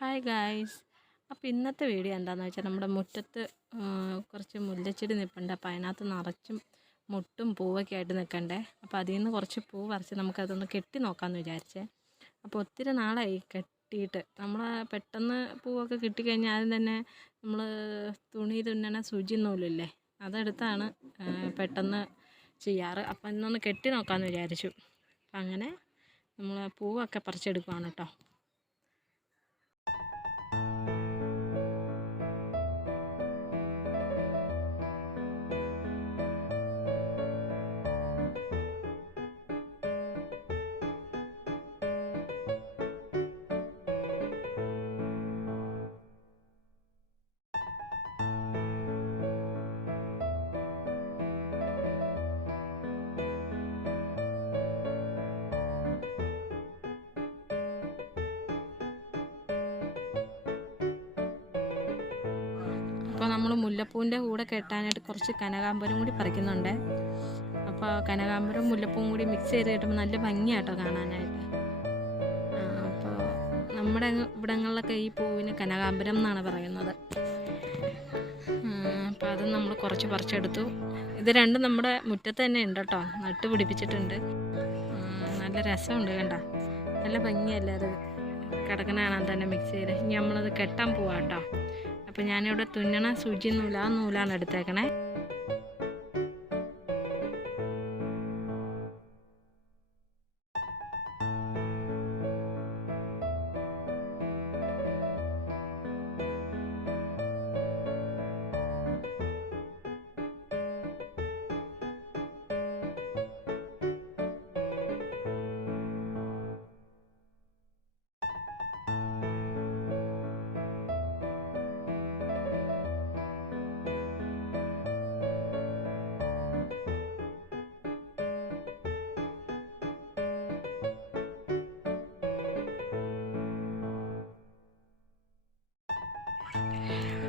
Hi guys. അപ്പോൾ ഇന്നത്തെ video എന്താണെന്ന് വെച്ചാൽ നമ്മുടെ മുറ്റത്ത് കുറച്ച് മുല്ലച്ചെടി നിൽപ്പുണ്ട്. അപ്പോൾ അതിനകത്ത് നിറച്ചും മുട്ടും പൂവൊക്കെ ആയിട്ട് നിൽക്കണ്ടേ. അപ്പോൾ അതിൽ നിന്ന് കുറച്ച് പൂ പറിച്ച് നമുക്കതൊന്ന് കെട്ടി നോക്കാമെന്ന് വിചാരിച്ചേ. അപ്പോൾ ഒത്തിരി നാളായി കെട്ടിയിട്ട്. നമ്മൾ പെട്ടെന്ന് പൂവൊക്കെ കിട്ടിക്കഴിഞ്ഞാൽ ആദ്യം തന്നെ നമ്മൾ തുണി തുന്നണ സൂചി നൂലില്ലേ, അതെടുത്താണ് പെട്ടെന്ന് ചെയ്യാറ്. അപ്പോൾ ഇന്നൊന്ന് കെട്ടി നോക്കാമെന്ന് വിചാരിച്ചു. അപ്പം അങ്ങനെ നമ്മൾ പൂവൊക്കെ പറിച്ചെടുക്കുവാണ് കേട്ടോ. അപ്പോൾ നമ്മൾ മുല്ലപ്പൂവിൻ്റെ കൂടെ കെട്ടാനായിട്ട് കുറച്ച് കനകാമ്പരം കൂടി പറിക്കുന്നുണ്ട്. അപ്പോൾ കനകാമ്പരം മുല്ലപ്പൂവും കൂടി മിക്സ് ചെയ്ത് കിട്ടുമ്പോൾ നല്ല ഭംഗിയാട്ടോ കാണാനായിട്ട്. അപ്പോൾ നമ്മുടെ ഇവിടങ്ങളിലൊക്കെ ഈ പൂവിന് കനകാമ്പരം എന്നാണ് പറയുന്നത്. അപ്പോൾ അത് നമ്മൾ കുറച്ച് പറിച്ചെടുത്തു. ഇത് രണ്ടും നമ്മുടെ മുറ്റത്ത് തന്നെ ഉണ്ട് കേട്ടോ, നട്ട് പിടിപ്പിച്ചിട്ടുണ്ട്. നല്ല രസമുണ്ട് കണ്ട, നല്ല ഭംഗിയല്ലേ അത് കിടക്കണ കാണാൻ തന്നെ മിക്സ് ചെയ്ത്. ഇനി നമ്മളത് കെട്ടാൻ പോവാം കേട്ടോ. അപ്പോൾ ഞാനിവിടെ തുന്നണ സൂചി നൂലാണ് എടുത്തേക്കണേ.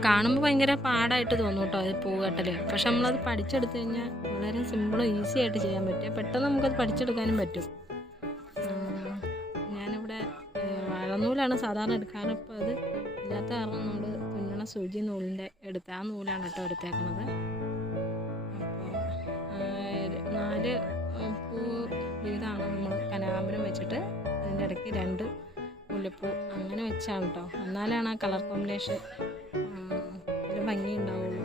കാണുമ്പോൾ ഭയങ്കര പാടായിട്ട് തോന്നും കേട്ടോ അത് പൂകെട്ടൽ. പക്ഷെ നമ്മളത് പഠിച്ചെടുത്തു കഴിഞ്ഞാൽ വളരെ സിമ്പിളും ഈസി ആയിട്ട് ചെയ്യാൻ പറ്റും. പെട്ടെന്ന് നമുക്കത് പഠിച്ചെടുക്കാനും പറ്റും. ഞാനിവിടെ വളനൂലാണ് സാധാരണ എടുക്കാറ്. ഇപ്പോൾ അത് ഇല്ലാത്ത കാരണം നമ്മൾ തുന്നണ സൂചി നൂലിൻ്റെ ആ നൂലാണ് കേട്ടോ എടുത്തേക്കുന്നത്. അപ്പോൾ 4 പൂ വീതമാണ് നമ്മൾ കനകാമ്പരം വെച്ചിട്ട് അതിൻ്റെ ഇടയ്ക്ക് 2 മുല്ലപ്പൂ അങ്ങനെ വെച്ചാണ് കേട്ടോ. എന്നാലാണ് ആ കളർ കോമ്പിനേഷൻ ഭംഗി ഉണ്ടാവുള്ളൂ.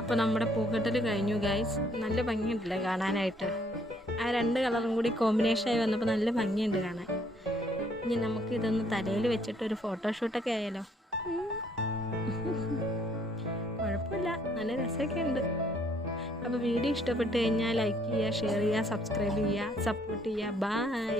അപ്പോൾ നമ്മുടെ പൂക്കെട്ടൽ കഴിഞ്ഞു ഗൈസ്. നല്ല ഭംഗിയുണ്ടല്ലേ കാണാനായിട്ട്. ആ 2 കളറും കൂടി കോമ്പിനേഷനായി വന്നപ്പോൾ നല്ല ഭംഗിയുണ്ട് കാണാൻ. ഇനി നമുക്ക് ഇതൊന്ന് തലയിൽ വെച്ചിട്ട് ഒരു ഫോട്ടോഷൂട്ടൊക്കെ ആയാലോ. കുഴപ്പമില്ല, നല്ല രസമൊക്കെ ഉണ്ട്. അപ്പോൾ വീഡിയോ ഇഷ്ടപ്പെട്ട് കഴിഞ്ഞാൽ ലൈക്ക് ചെയ്യുക, ഷെയർ ചെയ്യുക, സബ്സ്ക്രൈബ് ചെയ്യുക, സപ്പോർട്ട് ചെയ്യുക. ബൈ.